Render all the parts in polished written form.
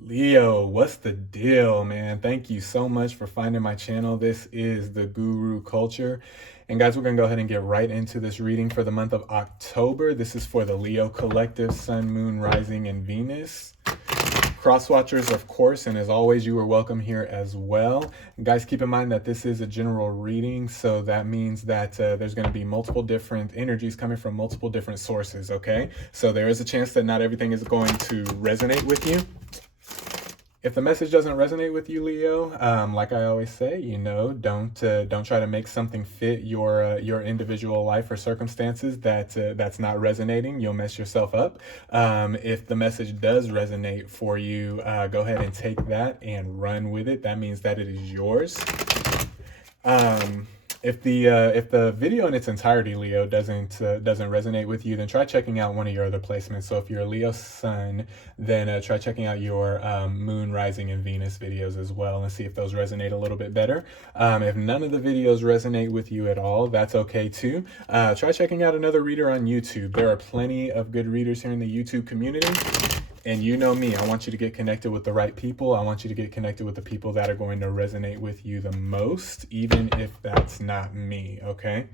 Leo, what's the deal, man? Thank you so much for finding my channel. This is the Guru Culture. And guys, we're going to go ahead and get right into this reading for the month of October. This is for the Leo collective, Sun, Moon, Rising, and Venus. Cross watchers, of course, and as always, you are welcome here as well. And guys, keep in mind that this is a general reading, so that means that there's going to be multiple different energies coming from multiple different sources, okay? So there is a chance that not everything is going to resonate with you. If the message doesn't resonate with you, Leo, like I always say, don't try to make something fit your individual life or circumstances that's not resonating. You'll mess yourself up. If the message does resonate for you, go ahead and take that and run with it. That means that it is yours. If the video in its entirety, Leo, doesn't resonate with you, then try checking out one of your other placements. So if you're a Leo Sun, then try checking out your Moon, Rising, and Venus videos as well, and see if those resonate a little bit better. If none of the videos resonate with you at all, that's okay too. Try checking out another reader on YouTube. There are plenty of good readers here in the YouTube community. And you know me, I want you to get connected with the right people. I want you to get connected with the people that are going to resonate with you the most, even if that's not me, okay?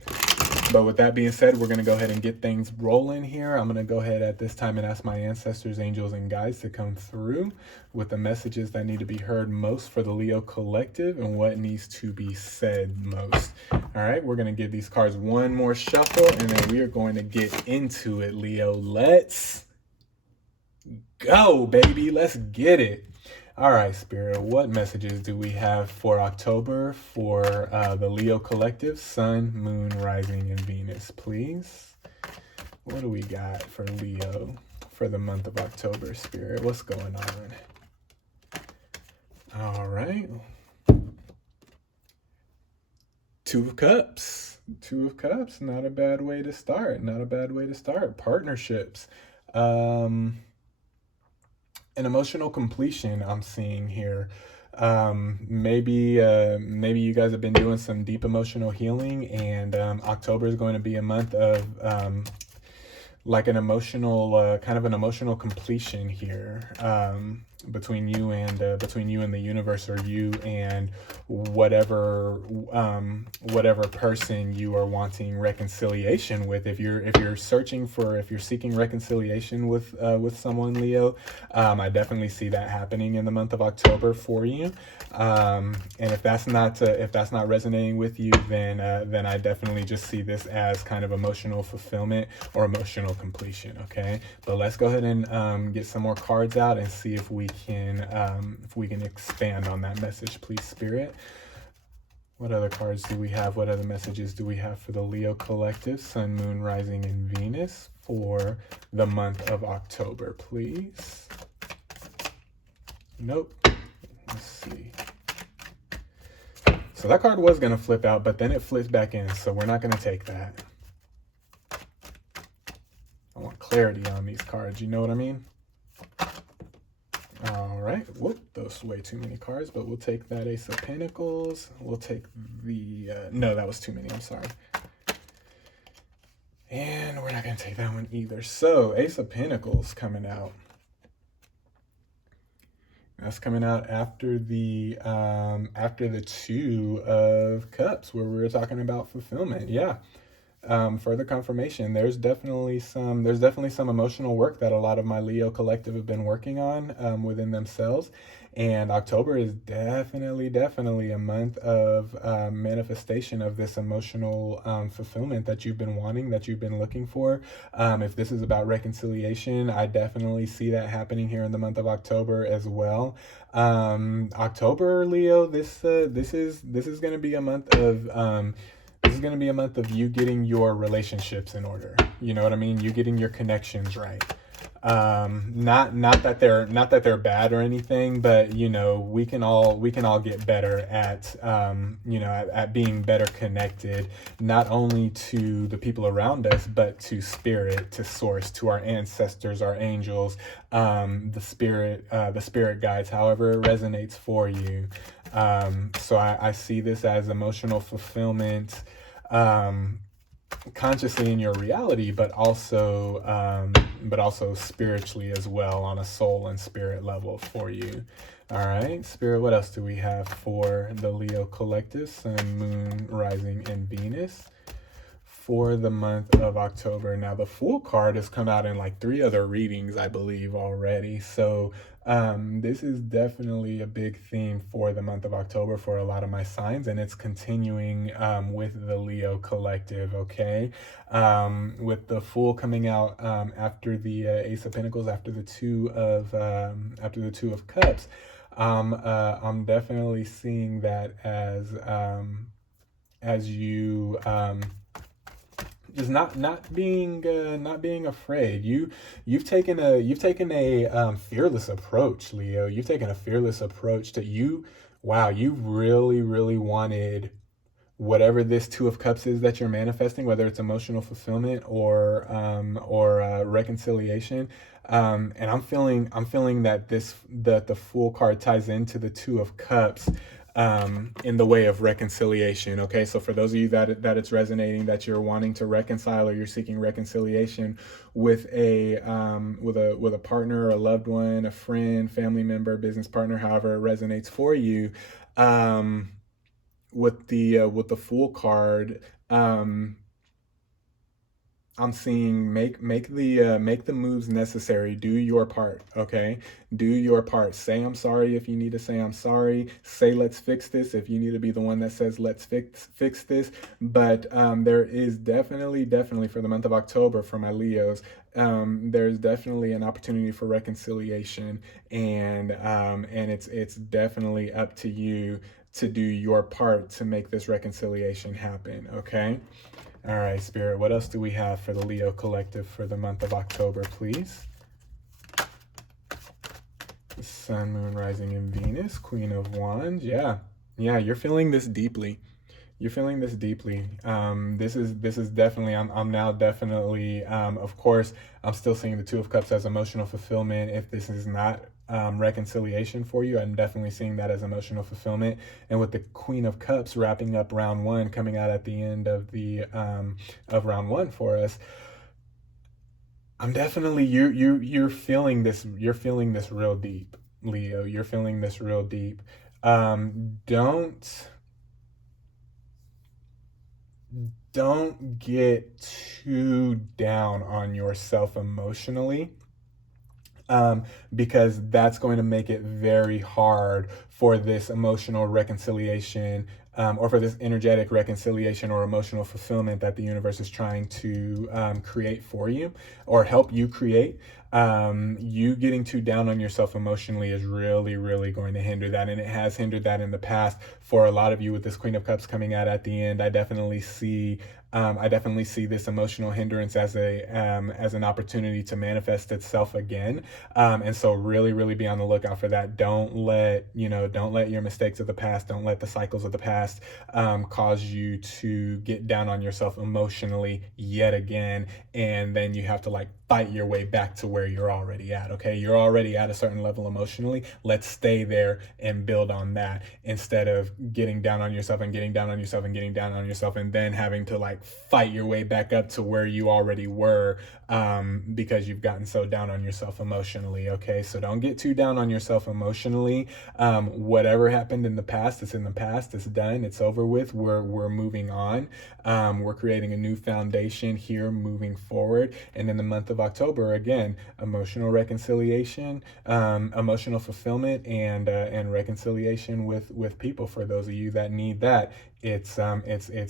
But with that being said, we're going to go ahead and get things rolling here. I'm going to go ahead at this time and ask my ancestors, angels, and guides to come through with the messages that need to be heard most for the Leo collective and what needs to be said most. All right, we're going to give these cards one more shuffle, and then we are going to get into it, Leo. Let's go, baby. Let's get it. All right, Spirit, what messages do we have for October for the Leo collective, Sun, Moon, Rising, and Venus, please? What do we got for Leo for the month of October, Spirit? What's going on? All right. Two of Cups. Two of Cups. Not a bad way to start. Not a bad way to start. Partnerships. An emotional completion I'm seeing here. Maybe you guys have been doing some deep emotional healing, and October is going to be a month of like an emotional kind of an emotional completion here, between you and the universe, or you and whatever person you are wanting reconciliation with. If you're seeking reconciliation with someone, Leo, I definitely see that happening in the month of October for you. And if that's not resonating with you, then I definitely just see this as kind of emotional fulfillment or emotional completion. Okay, but let's go ahead and get some more cards out and see if we can expand on that message, please, Spirit. What other cards do we have? What other messages do we have for the Leo collective, Sun, Moon, Rising, and Venus for the month of October, please? Nope. Let's see. So that card was going to flip out, but then it flipped back in, so we're not going to take that. I want clarity on these cards, you know what I mean? All right, whoop, those way too many cards, but we'll take that Ace of Pentacles. We'll take the, no, that was too many, I'm sorry. And we're not going to take that one either. So, Ace of Pentacles coming out. That's coming out after the Two of Cups, where we were talking about fulfillment. Yeah. Further confirmation. There's definitely some emotional work that a lot of my Leo collective have been working on within themselves. And October is definitely a month of manifestation of this emotional fulfillment that you've been wanting, that you've been looking for. If this is about reconciliation, I definitely see that happening here in the month of October as well. October, Leo, this is going to be a month of this is going to be a month of you getting your relationships in order. You know what I mean? You getting your connections right. Not that they're bad or anything, but we can all get better at at being better connected, not only to the people around us, but to spirit, to source, to our ancestors, our angels, the spirit guides, however it resonates for you. So I see this as emotional fulfillment, consciously in your reality, but also spiritually as well on a soul and spirit level for you. All right, Spirit, what else do we have for the Leo collective, Sun, Moon, Rising, and Venus for the month of October? Now, the Fool card has come out in like 3 other readings, I believe, already. So this is definitely a big theme for the month of October for a lot of my signs, and it's continuing with the Leo collective, okay? With the Fool coming out after the Ace of Pentacles, after the Two of Cups. I'm definitely seeing that as you is not being afraid. You've taken a fearless approach, Leo. You've taken a fearless approach to you. Wow, you really wanted whatever this Two of Cups is that you're manifesting, whether it's emotional fulfillment or reconciliation. And I'm feeling that the Fool card ties into the Two of Cups in the way of reconciliation. Okay, so for those of you that it's resonating, that you're wanting to reconcile or you're seeking reconciliation with a partner, a loved one, a friend, family member, business partner, however it resonates for you. With the Fool card, I'm seeing make the moves necessary. Do your part, okay? Do your part. Say I'm sorry if you need to say I'm sorry. Say let's fix this if you need to be the one that says let's fix this. But there is definitely for the month of October for my Leos, there's definitely an opportunity for reconciliation, and it's definitely up to you to do your part to make this reconciliation happen, okay? All right, Spirit, what else do we have for the Leo collective for the month of October, please? Sun, Moon, Rising, and Venus, Queen of Wands. Yeah, you're feeling this deeply. You're feeling this deeply. This is definitely, I'm now definitely, of course, I'm still seeing the Two of Cups as emotional fulfillment. If this is not reconciliation for you, I'm definitely seeing that as emotional fulfillment. And with the Queen of Cups wrapping up round one, coming out at the end of the of round one for us, I'm definitely you're feeling this. You're feeling this real deep, Leo. You're feeling this real deep. Don't get too down on yourself emotionally, because that's going to make it very hard for this emotional reconciliation, or for this energetic reconciliation or emotional fulfillment that the universe is trying to create for you or help you create. You getting too down on yourself emotionally is really going to hinder that, and it has hindered that in the past for a lot of you. With this Queen of Cups coming out at the end, I definitely see this emotional hindrance as an opportunity to manifest itself again. And so really be on the lookout for that. Don't let your mistakes of the past, don't let the cycles of the past cause you to get down on yourself emotionally yet again, and then you have to like fight your way back to where you're already at. Okay, you're already at a certain level emotionally. Let's stay there and build on that, instead of getting down on yourself and getting down on yourself and getting down on yourself and then having to like fight your way back up to where you already were, because you've gotten so down on yourself emotionally. Okay, so don't get too down on yourself emotionally. Whatever happened in the past, it's in the past. It's done. It's over with. We're moving on. We're creating a new foundation here moving forward. And in the month of October, again, emotional reconciliation, emotional fulfillment, and reconciliation with people. For those of you that need that, it's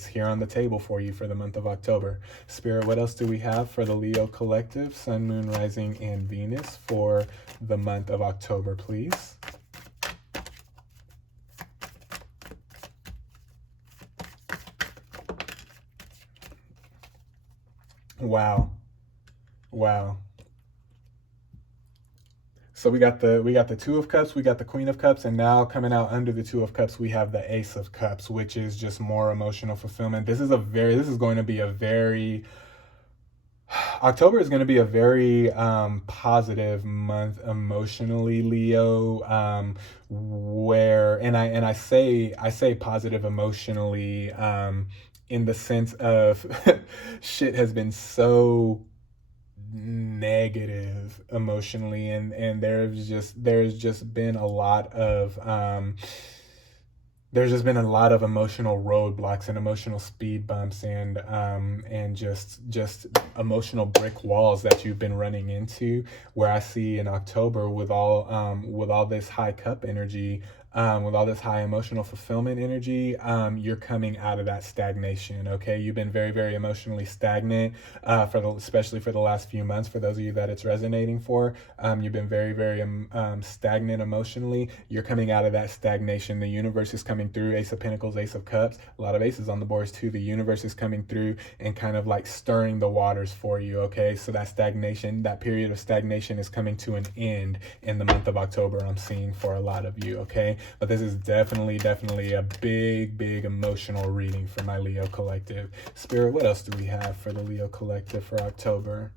here on the table for you for the month of October. Spirit, what else do we have for the Leo collective, Sun, Moon, Rising, and Venus for the month of October, please? Wow. So we got the Two of Cups, we got the Queen of Cups, and now coming out under the Two of Cups, we have the Ace of Cups, which is just more emotional fulfillment. This is going to be a very October is going to be a very positive month emotionally, Leo. Where and I say positive emotionally, in the sense of shit has been so negative emotionally, and there's just been a lot of there's just been a lot of emotional roadblocks and emotional speed bumps, and just emotional brick walls that you've been running into, where I see in October with all this high cup energy, with all this high emotional fulfillment energy, you're coming out of that stagnation. Okay, you've been very, very emotionally stagnant, especially for the last few months. For those of you that it's resonating for, you've been very, very stagnant emotionally. You're coming out of that stagnation. The universe is coming through. Ace of Pentacles, Ace of Cups. A lot of aces on the boards too. The universe is coming through and kind of like stirring the waters for you. Okay, so that stagnation, that period of stagnation, is coming to an end in the month of October. I'm seeing for a lot of you. Okay, but this is definitely a big emotional reading for my Leo collective. Spirit, what else do we have for the Leo collective for October?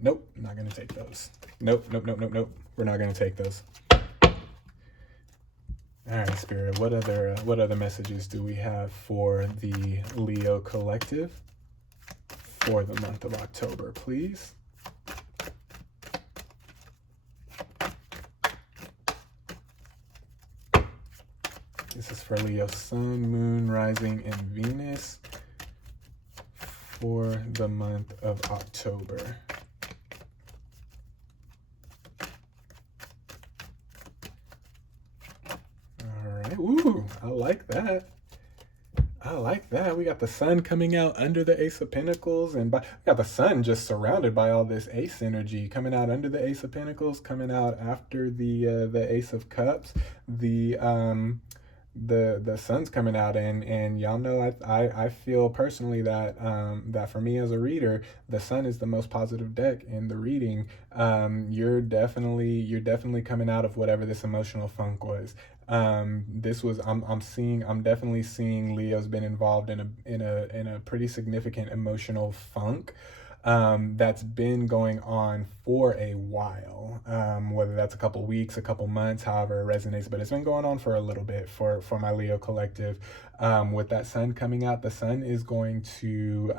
Nope, not gonna take those. Nope. We're not gonna take those. All right, Spirit, what other messages do we have for the Leo collective for the month of October, please? This is for Leo Sun, Moon, Rising, and Venus for the month of October. All right. Ooh, I like that. I like that. We got the sun coming out under the Ace of Pentacles, and we got the sun just surrounded by all this ace energy coming out under the Ace of Pentacles, coming out after the Ace of Cups. The sun's coming out, and y'all know I feel personally that that for me as a reader, the sun is the most positive deck in the reading. You're definitely coming out of whatever this emotional funk was. This was I'm definitely seeing Leo's been involved in a pretty significant emotional funk that's been going on for a while, whether that's a couple weeks, a couple months, however it resonates, but it's been going on for a little bit for my Leo collective. With that sun coming out, the sun is going to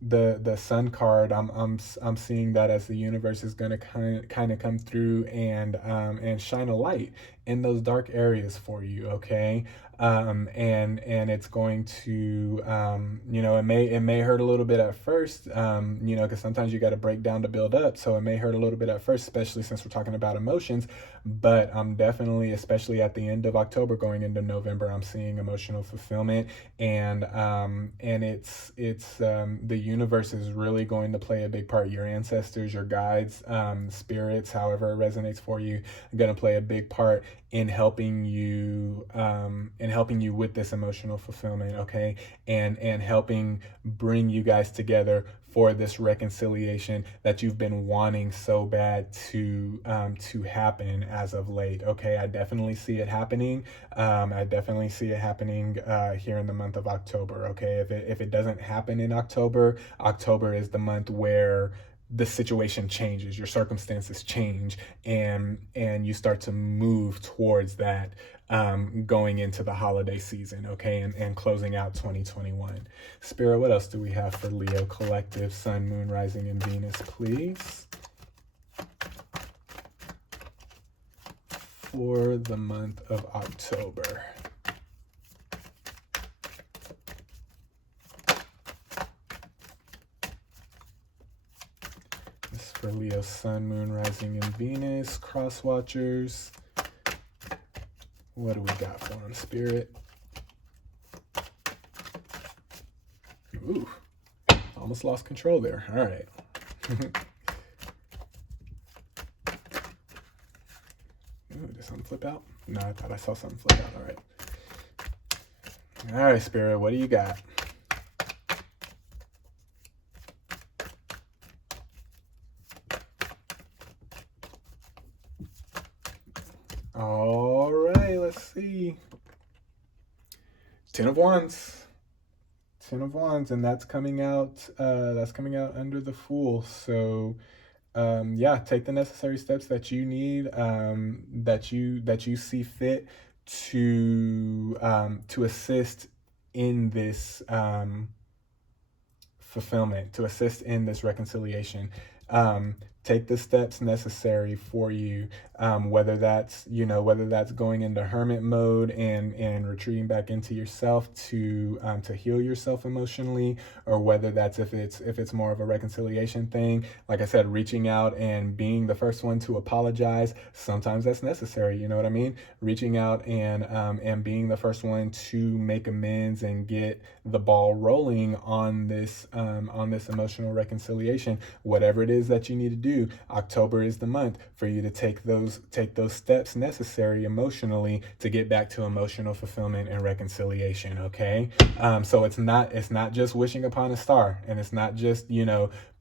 the sun card. I'm seeing that as the universe is going to kind of come through and shine a light in those dark areas for you. Okay, and it's going to it may hurt a little bit at first, because sometimes you got to break down to build up, so it may hurt a little bit at first, especially since we're talking about emotions. But I'm definitely, especially at the end of October going into November, I'm seeing emotional fulfillment, and it's the universe is really going to play a big part. Your ancestors, your guides, spirits, however it resonates for you, are going to play a big part in helping you with this emotional fulfillment. Okay, and helping bring you guys together for this reconciliation that you've been wanting so bad to happen as of late. Okay, I definitely see it happening. I definitely see it happening here in the month of October. Okay, if it doesn't happen in October, October is the month where the situation changes, your circumstances change, and you start to move towards that, going into the holiday season. Okay, and closing out 2021. Spirit, what else do we have for Leo collective, Sun, Moon, Rising, and Venus, please, for the month of October? For Leo, Sun, Moon, Rising, and Venus, cross watchers. What do we got for them, Spirit? Ooh, almost lost control there. All right. Ooh, did something flip out? No, I thought I saw something flip out. All right. All right, Spirit, what do you got? All right, let's see. Ten of Wands. Ten of Wands, and that's coming out under the Fool. So yeah, take the necessary steps that you need, that you see fit to assist in this fulfillment, to assist in this reconciliation. Take the steps necessary for you, whether that's, whether that's going into hermit mode and retreating back into yourself to heal yourself emotionally, or whether that's if it's more of a reconciliation thing. Like I said, reaching out and being the first one to apologize. Sometimes that's necessary. You know what I mean? Reaching out and being the first one to make amends and get the ball rolling on this emotional reconciliation. Whatever it is that you need to do, October is the month for you to take those steps necessary emotionally to get back to emotional fulfillment and reconciliation. Okay, so it's not just wishing upon a star, and it's not just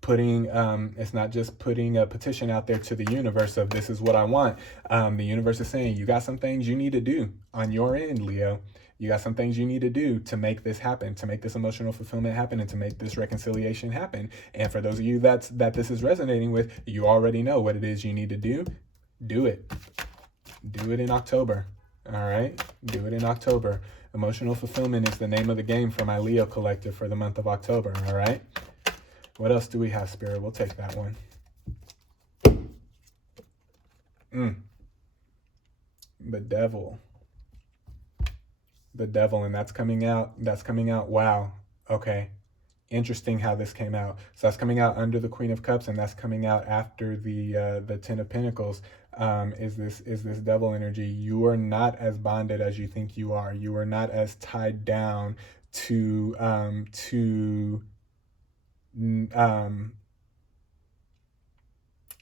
putting a petition out there to the universe of this is what I want. The universe is saying you got some things you need to do on your end, Leo. You got some things you need to do to make this happen, to make this emotional fulfillment happen, and to make this reconciliation happen. And for those of you that this is resonating with, you already know what it is you need to do. Do it. Do it in October. All right? Do it in October. Emotional fulfillment is the name of the game for my Leo collective for the month of October. All right? What else do we have, Spirit? We'll take that one. The devil, and that's coming out. Wow. Okay. Interesting how this came out. So that's coming out under the Queen of Cups, and that's coming out after the Ten of Pentacles. Is this devil energy? You are not as bonded as you think you are. You are not as tied down to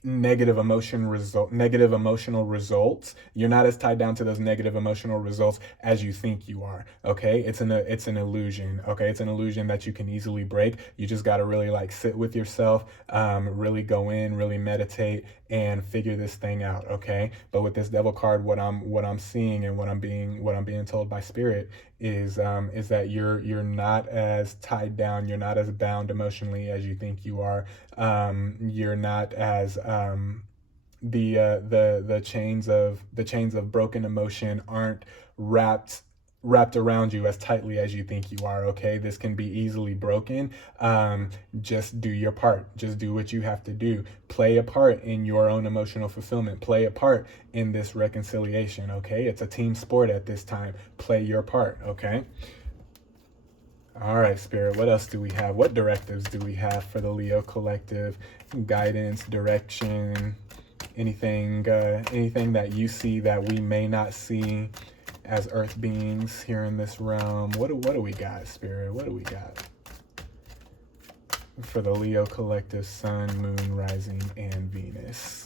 negative emotional results. You're not as tied down to those negative emotional results as you think you are. Okay, it's an illusion. Okay, it's an illusion that you can easily break. You just got to really sit with yourself, really go in, really meditate, and figure this thing out. Okay, but with this devil card, what I'm seeing and what I'm being told by Spirit is that you're not as tied down, you're not as bound emotionally as you think you are. You're not as the chains of broken emotion aren't wrapped around you as tightly as you think you are. Okay, this can be easily broken. Just do your part. Just do what you have to do. Play a part in your own emotional fulfillment. Play a part in this reconciliation. Okay, it's a team sport at this time. Play your part. Okay. All right, Spirit, what else do we have? What directives do we have for the Leo collective? Guidance, direction, anything that you see that we may not see as earth beings here in this realm? What do we got, Spirit? What do we got for the Leo collective, Sun, Moon, Rising, and Venus?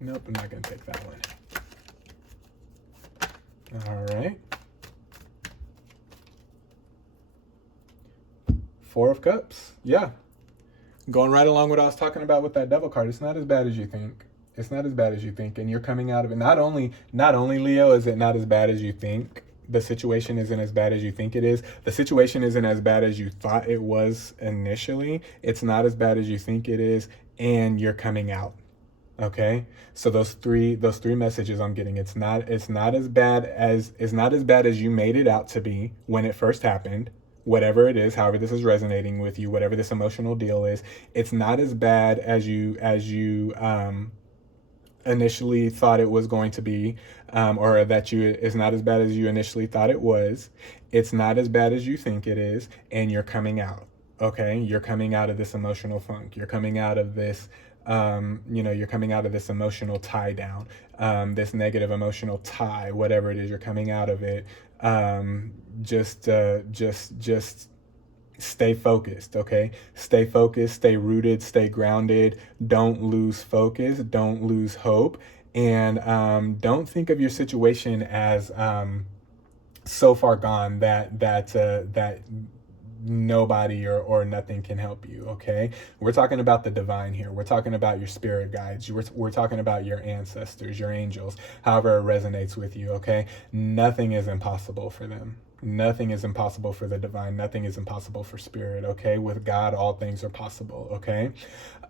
Nope, I'm not going to take that one. All right. Four of Cups. Yeah. Going right along what I was talking about with that devil card. It's not as bad as you think. It's not as bad as you think. And you're coming out of it. Not only Leo, is it not as bad as you think. The situation isn't as bad as you think it is. The situation isn't as bad as you thought it was initially. It's not as bad as you think it is. And you're coming out. Okay, so those three messages I'm getting. It's not as bad as you made it out to be when it first happened. Whatever it is, however this is resonating with you, whatever this emotional deal is, it's not as bad as you initially thought it was going to be, or it's not as bad as you initially thought it was. It's not as bad as you think it is, and you're coming out. Okay, you're coming out of this emotional funk. You're coming out of this. You're coming out of this emotional tie down, this negative emotional tie, whatever it is, you're coming out of it. Just stay focused. Okay. Stay focused, stay rooted, stay grounded. Don't lose focus. Don't lose hope. And, don't think of your situation as, so far gone that nobody or nothing can help you. Okay, we're talking about the divine here. We're talking about your spirit guides. We're talking about your ancestors, your angels, however it resonates with you. Okay, nothing is impossible for them. Nothing is impossible for the divine. Nothing is impossible for spirit. Okay. With God, all things are possible. Okay.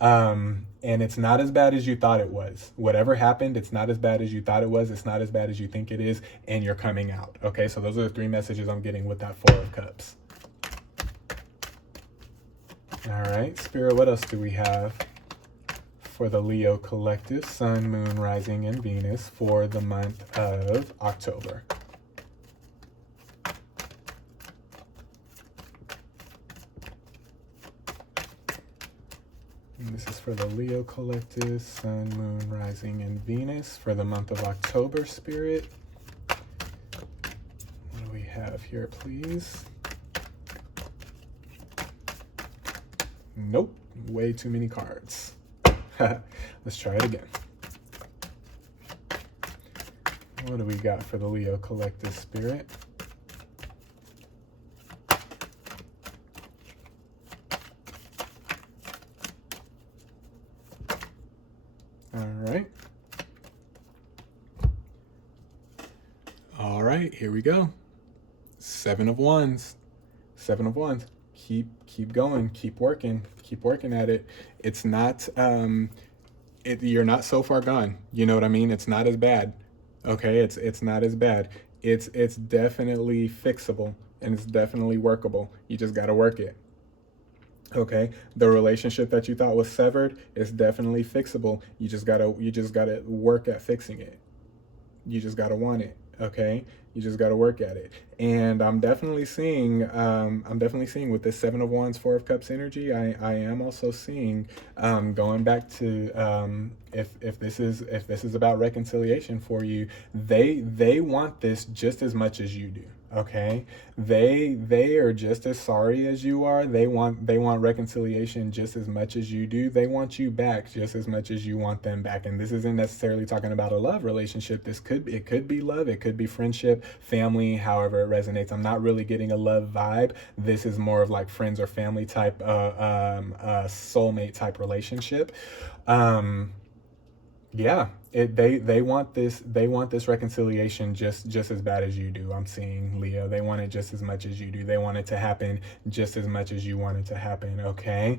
And it's not as bad as you thought it was. Whatever happened, it's not as bad as you thought it was. It's not as bad as you think it is. And you're coming out. Okay. So those are the 3 messages I'm getting with that 4 of Cups. All right. Spirit, what else do we have for the Leo collective, Sun, Moon, Rising, and Venus for the month of October? And this is for the Leo collective, Sun, Moon, Rising, and Venus for the month of October, Spirit. What do we have here, please? Nope, way too many cards. Let's try it again. What do we got for the Leo collective, Spirit? All right, here we go. 7 of Wands. 7 of Wands. Keep going, keep working at it. It's not you're not so far gone. You know what I mean? It's not as bad. Okay, it's not as bad. It's definitely fixable and it's definitely workable. You just got to work it. Okay, the relationship that you thought was severed is definitely fixable. You just gotta work at fixing it. You just gotta want it. Okay, you just gotta work at it. And I'm definitely seeing with this 7 of Wands, 4 of Cups energy. I am also seeing going back to if this is about reconciliation for you, they want this just as much as you do. Okay, they are just as sorry as you are. They want reconciliation just as much as you do. They want you back just as much as you want them back. And this isn't necessarily talking about a love relationship. It could be love, it could be friendship, family, however it resonates. I'm not really getting a love vibe. This is more of like friends or family type, soulmate type relationship. Yeah, they want this reconciliation just as bad as you do. I'm seeing, Leo. They want it just as much as you do. They want it to happen just as much as you want it to happen. Okay,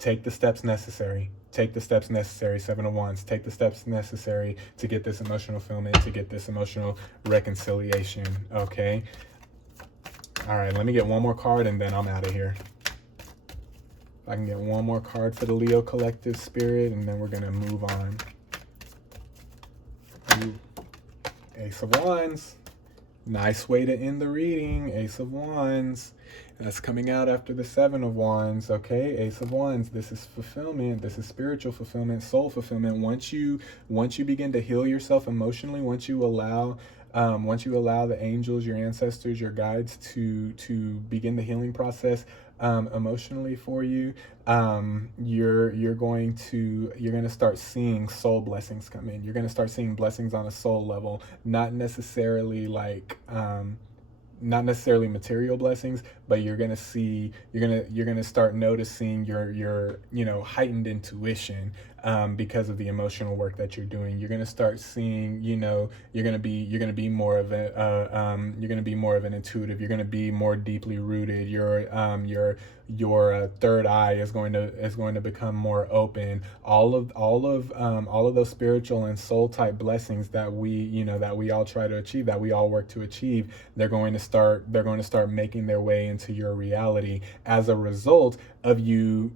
take the steps necessary. Take the steps necessary. 7 of Wands. Take the steps necessary to get this emotional fulfillment, to get this emotional reconciliation. Okay. All right. Let me get one more card and then I'm out of here. I can get one more card for the Leo collective, Spirit, and then we're going to move on. Ooh. Ace of Wands. Nice way to end the reading. Ace of Wands. That's coming out after the 7 of Wands. Okay, Ace of Wands. This is fulfillment. This is spiritual fulfillment, soul fulfillment. Once you begin to heal yourself emotionally, once you allow the angels, your ancestors, your guides to begin the healing process emotionally for you, you're going to start seeing soul blessings come in. You're going to start seeing blessings on a soul level, not necessarily like not necessarily material blessings, but you're going to start noticing your heightened intuition because of the emotional work that you're doing. You're going to start seeing, you're going to be more of an intuitive. You're going to be more deeply rooted. Your third eye is going to become more open. All of those spiritual and soul type blessings that we all try to achieve, that we all work to achieve, they're going to start making their way into your reality as a result of you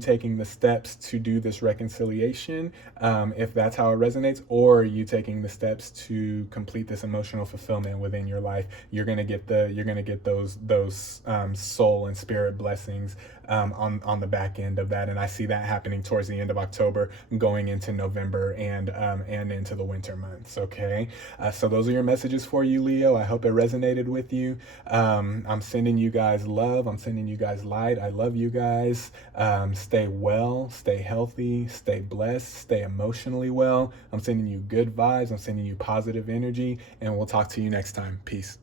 taking the steps to do this reconciliation, if that's how it resonates, or you taking the steps to complete this emotional fulfillment within your life. You're gonna get those soul and spirit blessings on the back end of that, and I see that happening towards the end of October, going into November and into the winter months. Okay, so those are your messages for you, Leo. I hope it resonated with you. I'm sending you guys love. I'm sending you guys light. I love you guys. Stay well, stay healthy, stay blessed, stay emotionally well. I'm sending you good vibes. I'm sending you positive energy, and we'll talk to you next time. Peace.